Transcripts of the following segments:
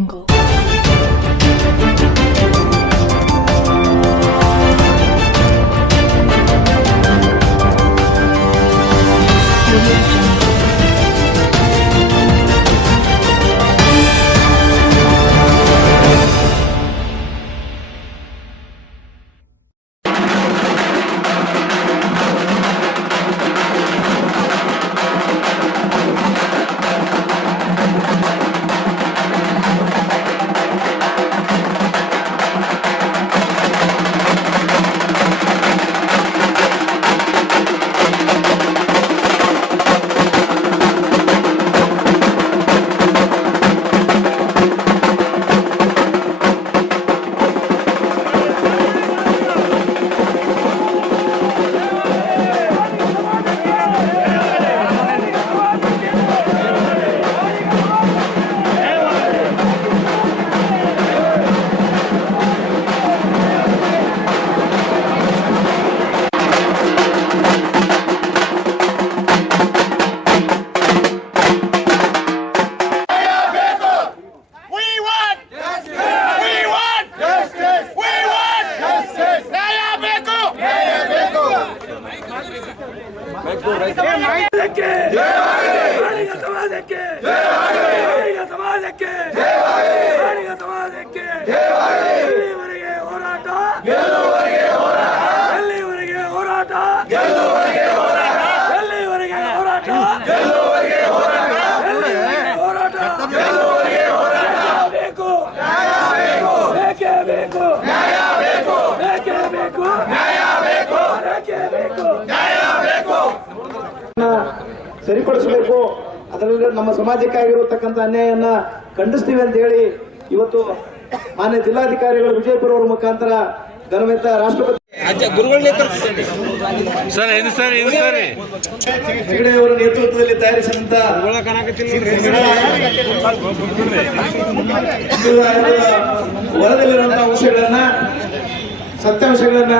jungle. ಸಮಾಜಕ್ಕೆ. ಸಮಾಜಕ್ಕೆ. ಸಮಾಜಕ್ಕೆ. ಎಲ್ಲಿವರೆಗೆ ಹೋರಾಟ? ಎಲ್ಲಿವರೆಗೆ ಹೋರಾಟ? ಎಲ್ಲಿವರೆಗೆ ಹೋರಾಟ? ಹೋರಾಟ? ಬೇಕು. ಬೇಕೇ. ಬೇಕು ಬೇಕೇ ಬೇಕು ಬೇಕೇ ಬೇಕು ಸರಿಪಡಿಸಬೇಕು. ಅದರಲ್ಲಿ ನಮ್ಮ ಸಮಾಜಕ್ಕೆ ಆಗಿರತಕ್ಕಂಥ ಅನ್ಯಾಯವನ್ನು ಖಂಡಿಸ್ತೀವಿ ಅಂತ ಹೇಳಿ ಇವತ್ತು ಮಾನ್ಯ ಜಿಲ್ಲಾಧಿಕಾರಿಗಳು ವಿಜಯಪುರ ಅವರ ಮುಖಾಂತರ ಘನವೆತ್ತ ರಾಷ್ಟ್ರಪತಿ ಸರ್ ಏನು ಸರ್ ಏನು ಸರ್? ಹೆಗಡೆ ಅವರ ನೇತೃತ್ವದಲ್ಲಿ ತಯಾರಿಸಿದಂತ ವರದಲ್ಲಿರುವಂತಹ ಅಂಶಗಳನ್ನ ಸತ್ಯಾಂಶಗಳನ್ನ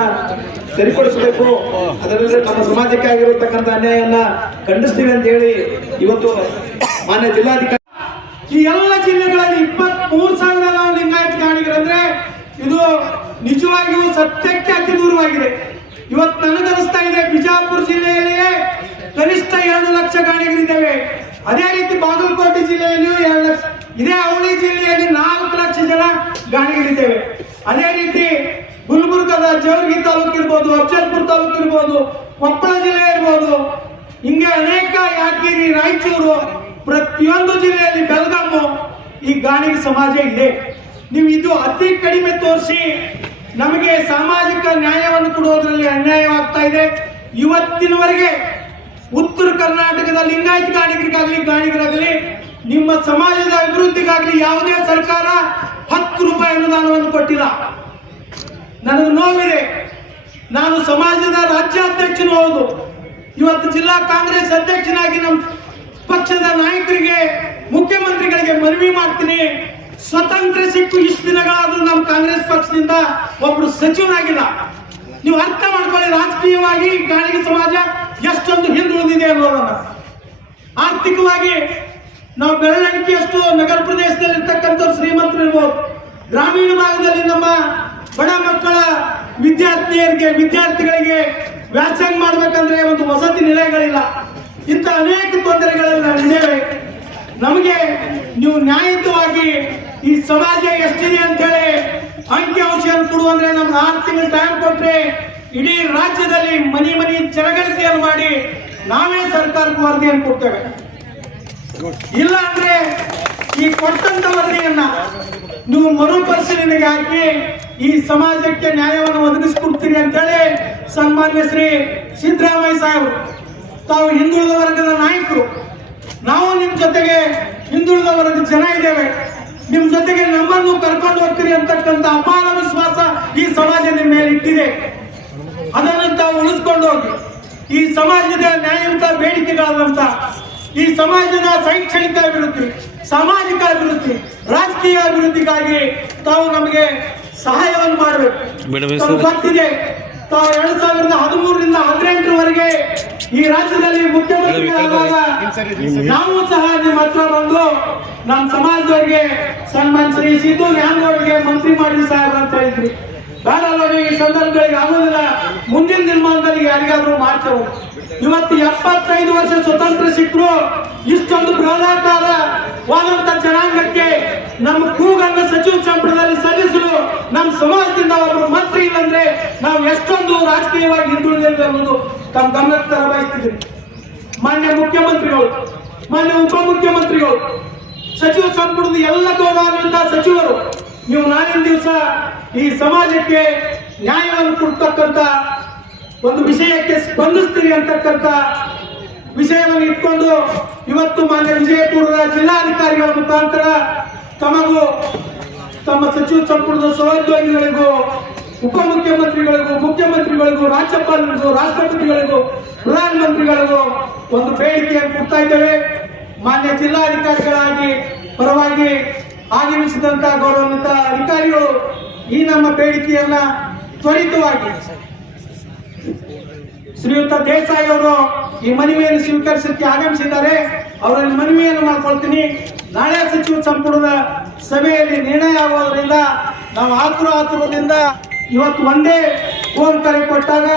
ಸರಿಪಡಿಸಬೇಕು. ಅದರಲ್ಲಿ ನಮ್ಮ ಸಮಾಜಕ್ಕೆ ಆಗಿರತಕ್ಕಂಥ ಅನ್ಯಾಯವನ್ನ ಖಂಡಿಸ್ತೀವಿ ಅಂತ ಹೇಳಿ ಇವತ್ತು ಮಾನ್ಯ ಜಿಲ್ಲಾಧಿಕಾರಿ ಈ ಎಲ್ಲ ಜಿಲ್ಲೆಗಳಲ್ಲಿ ಇಪ್ಪತ್ತ್ ಮೂರು ಸಾವಿರ ಲಿಂಗಾಯತ ಕಾಣಿಗರಂದ್ರೆ ಇದು ನಿಜವಾಗಿಯೂ ಸತ್ಯಕ್ಕೆ ಅತಿ ದೂರವಾಗಿದೆ. ಇವತ್ತು ನನಗನಿಸ್ತಾ ಇದೆ, ಬಿಜಾಪುರ ಜಿಲ್ಲೆಯಲ್ಲಿಯೇ ಕನಿಷ್ಠ ಎರಡು ಲಕ್ಷ ಗಾಣಿಗರಿದ್ದೇವೆ ಅದೇ ರೀತಿ ಬಾಗಲಕೋಟೆ ಜಿಲ್ಲೆಯಲ್ಲಿಯೂ ಎರಡು ಲಕ್ಷ ಇದೇ ಅವಳಿ ಜಿಲ್ಲೆಯಲ್ಲಿ ನಾಲ್ಕು ಲಕ್ಷ ಜನ ಗಾಣಿಗರಿದ್ದೇವೆ ಅದೇ ರೀತಿ ಗುಲ್ಬರ್ಗದ ಜೇವರ್ಗಿ ತಾಲೂಕು ಇರ್ಬೋದು, ಅಫಜಲ್ಪುರ ತಾಲೂಕು ಇರ್ಬೋದು, ಕೊಪ್ಪಳ ಜಿಲ್ಲೆ ಇರ್ಬೋದು. ಹಿಂಗೆ ಅನೇಕ ಯಾದಗಿರಿ, ರಾಯಚೂರು, ಪ್ರತಿಯೊಂದು ಜಿಲ್ಲೆಯಲ್ಲಿ ಬೆಳಗಾಮು ಈ ಗಾಣಿಗೆ ಸಮಾಜ ಇದೆ. ನೀವು ಇದು ಅತಿ ಕಡಿಮೆ ತೋರಿಸಿ ನಮಗೆ ಸಾಮಾಜಿಕ ನ್ಯಾಯವನ್ನು ಕೊಡುವುದರಲ್ಲಿ ಅನ್ಯಾಯವಾಗ್ತಾ ಇದೆ. ಇವತ್ತಿನವರೆಗೆ ಉತ್ತರ ಕರ್ನಾಟಕದ ಲಿಂಗಾಯತ ಗಾಣಿಗರಿಗಾಗಲಿ ಗಾಣಿಗರಾಗಲಿ ನಿಮ್ಮ ಸಮಾಜದ ಅಭಿವೃದ್ಧಿಗಾಗಲಿ ಯಾವುದೇ ಸರ್ಕಾರ ಹತ್ತು ರೂಪಾಯಿ ಅನುದಾನವನ್ನು ಕೊಟ್ಟಿಲ್ಲ. ನನಗೆ ನೋವಿದೆ. ನಾನು ಸಮಾಜದ ರಾಜ್ಯಾಧ್ಯಕ್ಷನು ಹೌದು. ಇವತ್ತು ಜಿಲ್ಲಾ ಕಾಂಗ್ರೆಸ್ ಅಧ್ಯಕ್ಷನಾಗಿ ನಮ್ಮ ಪಕ್ಷದ ನಾಯಕರಿಗೆ, ಮುಖ್ಯಮಂತ್ರಿಗಳಿಗೆ ಮನವಿ ಮಾಡ್ತೀನಿ. ಸ್ವತಂತ್ರ ಸಿಕ್ಕು ಇಷ್ಟು ದಿನಗಳಾದ್ರೂ ನಮ್ಮ ಕಾಂಗ್ರೆಸ್ ಪಕ್ಷದಿಂದ ಒಬ್ರು ಸಚಿವರಾಗಿಲ್ಲ ನೀವು ಅರ್ಥ ಮಾಡ್ಕೊಳ್ಳಿ, ರಾಜಕೀಯವಾಗಿ ಕಾಳಿಗೆ ಸಮಾಜ ಎಷ್ಟೊಂದು ಹಿಂದುಳಿದಿದೆ ಅನ್ನೋದನ್ನ. ಆರ್ಥಿಕವಾಗಿ ನಾವು ಬೆಳವಣಿಗೆಯಷ್ಟು ನಗರ ಪ್ರದೇಶದಲ್ಲಿ ಇರ್ತಕ್ಕಂಥವ್ರು ಶ್ರೀಮಂತರು ಇರ್ಬೋದು. ಗ್ರಾಮೀಣ ಭಾಗದಲ್ಲಿ ನಮ್ಮ ಬಡ ಮಕ್ಕಳ ವಿದ್ಯಾರ್ಥಿಯರಿಗೆ, ವಿದ್ಯಾರ್ಥಿಗಳಿಗೆ ವ್ಯಾಸಂಗ ಮಾಡ್ಬೇಕಂದ್ರೆ ಒಂದು ವಸತಿ ನಿಲಯಗಳಿಲ್ಲ. ಇಂಥ ಅನೇಕ ತೊಂದರೆಗಳನ್ನು ಇದ್ದೇವೆ ನಮಗೆ ನೀವು ನ್ಯಾಯಯುತವಾಗಿ ಈ ಸಮಾಜ ಎಷ್ಟಿದೆ ಅಂತೇಳಿ ಅಂಕಿ ಅಂಶವನ್ನು ಕೊಡುವಂದ್ರೆ ನಮ್ಗೆ ಆರು ತಿಂಗಳು ಟೈಮ್ ಕೊಟ್ರೆ ಇಡೀ ರಾಜ್ಯದಲ್ಲಿ ಮನಿ ಮನಿ ಜನಗಣತಿಯನ್ನು ಮಾಡಿ ನಾವೇ ಸರ್ಕಾರಕ್ಕೆ ವರದಿಯನ್ನು ಕೊಡ್ತೇವೆ. ಇಲ್ಲ ಅಂದ್ರೆ ಈ ಕೊಟ್ಟಂತ ವರದಿಯನ್ನ ನೀವು ಮರುಪರಿಶೀಲನೆಗೆ ಹಾಕಿ ಈ ಸಮಾಜಕ್ಕೆ ನ್ಯಾಯವನ್ನು ಒದಗಿಸಿಕೊಡ್ತೀರಿ ಅಂತೇಳಿ ಸನ್ಮಾನ್ಯ ಶ್ರೀ ಸಿದ್ದರಾಮಯ್ಯ ಸಾಹೇಬ್ ತಾವು ಹಿಂದುಳಿದ ವರ್ಗದ ನಾಯಕರು, ನಾವು ನಿಮ್ಮ ಜೊತೆಗೆ ಹಿಂದುಳಿದ ವರ್ಗದ ಜನ ಇದ್ದೇವೆ. ನಿಮ್ಮ ಜೊತೆಗೆ ನಮ್ಮನ್ನು ಕರ್ಕೊಂಡು ಹೋಗ್ತೀರಿ ಅಂತಕ್ಕಂಥ ಅಪಾರ ವಿಶ್ವಾಸ ಈ ಸಮಾಜ ನಿಮ್ಮ ಮೇಲೆ ಇಟ್ಟಿದೆ. ಅದನ್ನು ತಾವು ಉಳಿಸ್ಕೊಂಡು ಹೋಗಿ. ಈ ಸಮಾಜದ ನ್ಯಾಯಯುತ ಬೇಡಿಕೆಗಳಾದಂತ ಈ ಸಮಾಜದ ಶೈಕ್ಷಣಿಕ ಅಭಿವೃದ್ಧಿ ಸಾಮಾಜಿಕ ಅಭಿವೃದ್ಧಿ ರಾಜಕೀಯ ಅಭಿವೃದ್ಧಿಗಾಗಿ ತಾವು ನಮಗೆ ಸಹಾಯವನ್ನು ಮಾಡಬೇಕು. ಗೊತ್ತಿದೆ ತಾವು ಎರಡ್ ಸಾವಿರದ ಹದಿಮೂರರಿಂದ ಹದಿನೆಂಟರವರೆಗೆ ಈ ರಾಜ್ಯದಲ್ಲಿ ಮುಖ್ಯಮಂತ್ರಿಗಳಾದಾಗ ನಾವು ಸಹ ನಿಮ್ಮ ಹತ್ರ ಬಂದು ನಮ್ಮ ಸಮಾಜದವರಿಗೆ ಸನ್ಮಾನ್ ಶ್ರೀ ಸಿದ್ದು ನ್ಯಾಮಗೌಡರಿಗೆ ಮಂತ್ರಿ ಮಾಡಿ ಸಾಹೇಬ್ ಅಂತ ಹೇಳಿದ್ರಿ. ಬೇಡ ನೀವು ಈ ಸಂದರ್ಭಗಳಿಗೆ ಆಗೋದಿಲ್ಲ. ಮುಂದಿನ ದಿನಮಾನದಲ್ಲಿ ಯಾರಿಗಾದ್ರೂ ಮಾಡ್ತೇವೆ. ಇವತ್ತು ಎಪ್ಪತ್ತೈದು ವರ್ಷ ಸ್ವತಂತ್ರ ಸಿಕ್ಕರು. ಇಷ್ಟೊಂದು ಬೃಹದಾಕಾರವಾದಂತ ಜನಾಂಗಕ್ಕೆ ನಮ್ಮ ಕೂಗನ್ನು ಸಚಿವ ಸಂಪುಟದಲ್ಲಿ ಸಲ್ಲಿಸಲು ನಮ್ಮ ಸಮಾಜದಿಂದ ಒಬ್ಬರು ಮಂತ್ರಿ ಇಲ್ಲಂದ್ರೆ ನಾವು ಎಷ್ಟೊಂದು ರಾಜಕೀಯವಾಗಿ ಹಿಂದುಳಿದಿದ್ದೇವೆ ಅನ್ನೋದು ತಮ್ಮ ಗಮನಕ್ಕೆ ತರಬಯಸ್ತಿದ್ದೀನಿ ಮಾನ್ಯ ಮುಖ್ಯಮಂತ್ರಿಗಳು, ಮಾನ್ಯ ಉಪಮುಖ್ಯಮಂತ್ರಿಗಳು, ಸಚಿವ ಸಂಪುಟದ ಎಲ್ಲ ಗೌರವಾನ್ವಿತ ಸಚಿವರು, ನೀವು ನಾಳಿನ ದಿವಸ ಈ ಸಮಾಜಕ್ಕೆ ನ್ಯಾಯವನ್ನು ಕೊಡ್ತಕ್ಕಂತ ಒಂದು ವಿಷಯಕ್ಕೆ ಸ್ಪಂದಿಸ್ತೀರಿ ಅಂತಕ್ಕಂಥ ವಿಷಯವನ್ನು ಇಟ್ಕೊಂಡು ಇವತ್ತು ಮಾನ್ಯ ವಿಜಯಪುರದ ಜಿಲ್ಲಾಧಿಕಾರಿಗಳ ಮುಖಾಂತರ ತಮಗೂ ತಮ್ಮ ಸಚಿವ ಸಂಪುಟದ ಸಹೋದ್ಯೋಗಿಗಳಿಗೂ, ಉಪಮುಖ್ಯಮಂತ್ರಿಗಳಿಗೂ, ಮುಖ್ಯಮಂತ್ರಿಗಳಿಗೂ, ರಾಜ್ಯಪಾಲರಿಗೂ, ರಾಷ್ಟ್ರಪತಿಗಳಿಗೂ, ಪ್ರಧಾನಮಂತ್ರಿಗಳಿಗೂ ಒಂದು ಬೇಡಿಕೆಯನ್ನು ಕೊಡ್ತಾ ಇದ್ದೇವೆ. ಮಾನ್ಯ ಜಿಲ್ಲಾಧಿಕಾರಿಗಳಾಗಿ, ಪರವಾಗಿ ಆಗಮಿಸಿದಂತಹ ಗೌರವಾನ್ವಿತ ಅಧಿಕಾರಿಗಳು ಈ ನಮ್ಮ ಬೇಡಿಕೆಯನ್ನ ತ್ವರಿತವಾಗಿ ಶ್ರೀಯುತ ದೇಸಾಯಿ ಅವರು ಈ ಮನವಿಯನ್ನು ಸ್ವೀಕರಿಸಕ್ಕೆ ಆಗಮಿಸಿದ್ದಾರೆ. ಅವರಲ್ಲಿ ಮನವಿಯನ್ನು ಮಾಡ್ಕೊಳ್ತೀನಿ. ನಾಳೆ ಸಚಿವ ಸಂಪುಟದ ಸಭೆಯಲ್ಲಿ ನಿರ್ಣಯ ಆಗೋದ್ರಿಂದ ನಾವು ಆತುರ ಆತುರದಿಂದ ಇವತ್ತು ಒಂದೇ ಫೋನ್ ಕರೆ ಕೊಟ್ಟಾಗ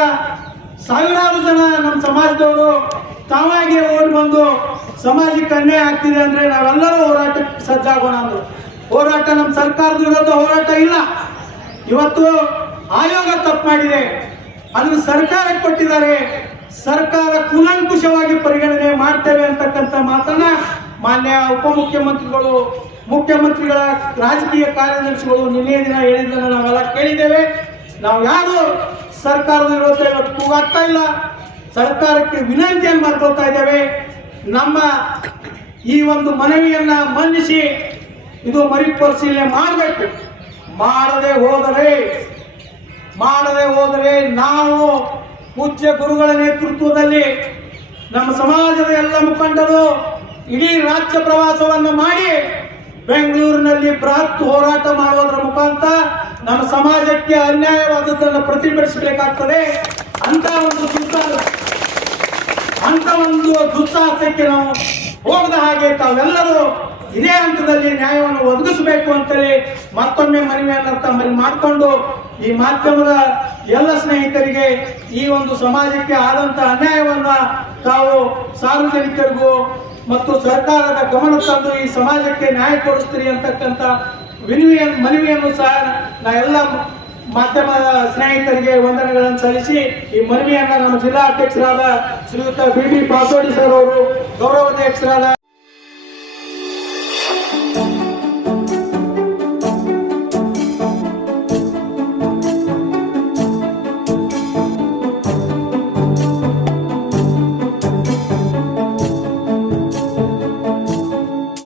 ಸಾವಿರಾರು ಜನ ನಮ್ಮ ಸಮಾಜದವರು ತಾವಾಗಿಯೇ ಓಡಿ ಬಂದು ಸಮಾಜಕ್ಕೆ ಅನ್ಯಾಯ ಆಗ್ತಿದೆ ಅಂದ್ರೆ ನಾವೆಲ್ಲರೂ ಹೋರಾಟಕ್ಕೆ ಸಜ್ಜಾಗೋಣ ಅಂದ್ರು. ಹೋರಾಟ ನಮ್ಮ ಸರ್ಕಾರದ ವಿರುದ್ಧ ಹೋರಾಟ ಇಲ್ಲ. ಇವತ್ತು ಆಯೋಗ ತಪ್ಪು ಮಾಡಿದೆ. ಅದನ್ನು ಸರ್ಕಾರಕ್ಕೆ ಕೊಟ್ಟಿದ್ದಾರೆ. ಸರ್ಕಾರ ಕೂಲಂಕುಷವಾಗಿ ಪರಿಗಣನೆ ಮಾಡ್ತೇವೆ ಅಂತಕ್ಕಂಥ ಮಾತನ್ನ ಮಾನ್ಯ ಉಪಮುಖ್ಯಮಂತ್ರಿಗಳು, ಮುಖ್ಯಮಂತ್ರಿಗಳ ರಾಜಕೀಯ ಕಾರ್ಯದರ್ಶಿಗಳು ನಿನ್ನೆ ದಿನ ಹೇಳಿದ್ದನ್ನು ನಾವೆಲ್ಲ ಕೇಳಿದ್ದೇವೆ. ನಾವು ಯಾರು ಸರ್ಕಾರದ ವಿರುದ್ಧ ಇವತ್ತು ಕೂಗಾಗ್ತಾ ಇಲ್ಲ. ಸರ್ಕಾರಕ್ಕೆ ವಿನಂತಿಯನ್ನು ಮಾಡ್ಕೊಳ್ತಾ ಇದ್ದೇವೆ. ನಮ್ಮ ಈ ಒಂದು ಮನವಿಯನ್ನ ಮನ್ನಿಸಿ ಇದು ಮರುಪರಿಶೀಲನೆ ಮಾಡಬೇಕು. ಮಾಡದೆ ಹೋದರೆ ಮಾಡದೆ ಹೋದರೆ ನಾವು ಪೂಜ್ಯ ಗುರುಗಳ ನೇತೃತ್ವದಲ್ಲಿ ನಮ್ಮ ಸಮಾಜದ ಎಲ್ಲ ಮುಖಂಡರು ಇಡೀ ರಾಜ್ಯ ಪ್ರವಾಸವನ್ನು ಮಾಡಿ ಬೆಂಗಳೂರಿನಲ್ಲಿ ಬೃಹತ್ ಹೋರಾಟ ಮಾಡುವುದರ ಮುಖಾಂತರ ನಮ್ಮ ಸಮಾಜಕ್ಕೆ ಅನ್ಯಾಯವಾದದ್ದನ್ನು ಪ್ರತಿಭಟಿಸಬೇಕಾಗ್ತದೆ ಅಂತ ಒಂದು ದುಸ್ಸಾಹ ಅಂತ ಒಂದು ದುಸ್ಸಾಹಸಕ್ಕೆ ನಾವು ಹೋಗದ ಹಾಗೆ ತಾವೆಲ್ಲರೂ ಇದೇ ಹಂತದಲ್ಲಿ ನ್ಯಾಯವನ್ನು ಒದಗಿಸಬೇಕು ಅಂತೇಳಿ ಮತ್ತೊಮ್ಮೆ ಮನವಿಯನ್ನು ತಮ್ಮಲ್ಲಿ ಮಾಡಿಕೊಂಡು ಈ ಮಾಧ್ಯಮದ ಎಲ್ಲ ಸ್ನೇಹಿತರಿಗೆ ಈ ಒಂದು ಸಮಾಜಕ್ಕೆ ಆದಂತ ಅನ್ಯಾಯವನ್ನ ತಾವು ಸಾರ್ವಜನಿಕರಿಗೂ ಮತ್ತು ಸರ್ಕಾರದ ಗಮನ ತಂದು ಈ ಸಮಾಜಕ್ಕೆ ನ್ಯಾಯ ಕೊಡಿಸ್ತೀರಿ ಅಂತಕ್ಕಂಥ ವಿನಿಮಯ ಮನವಿಯನ್ನು ಸಹ ನಾ ಎಲ್ಲ ಮಾಧ್ಯಮ ಸ್ನೇಹಿತರಿಗೆ ವಂದನೆಗಳನ್ನು ಸಲ್ಲಿಸಿ ಈ ಮನವಿಯನ್ನ ನಮ್ಮ ಜಿಲ್ಲಾ ಅಧ್ಯಕ್ಷರಾದ ಶ್ರೀಯುತ ಬಿ ಬಿ ಪಾಸೋಡಿ ಸರ್ ಅವರು ಗೌರವಾಧ್ಯಕ್ಷರಾದ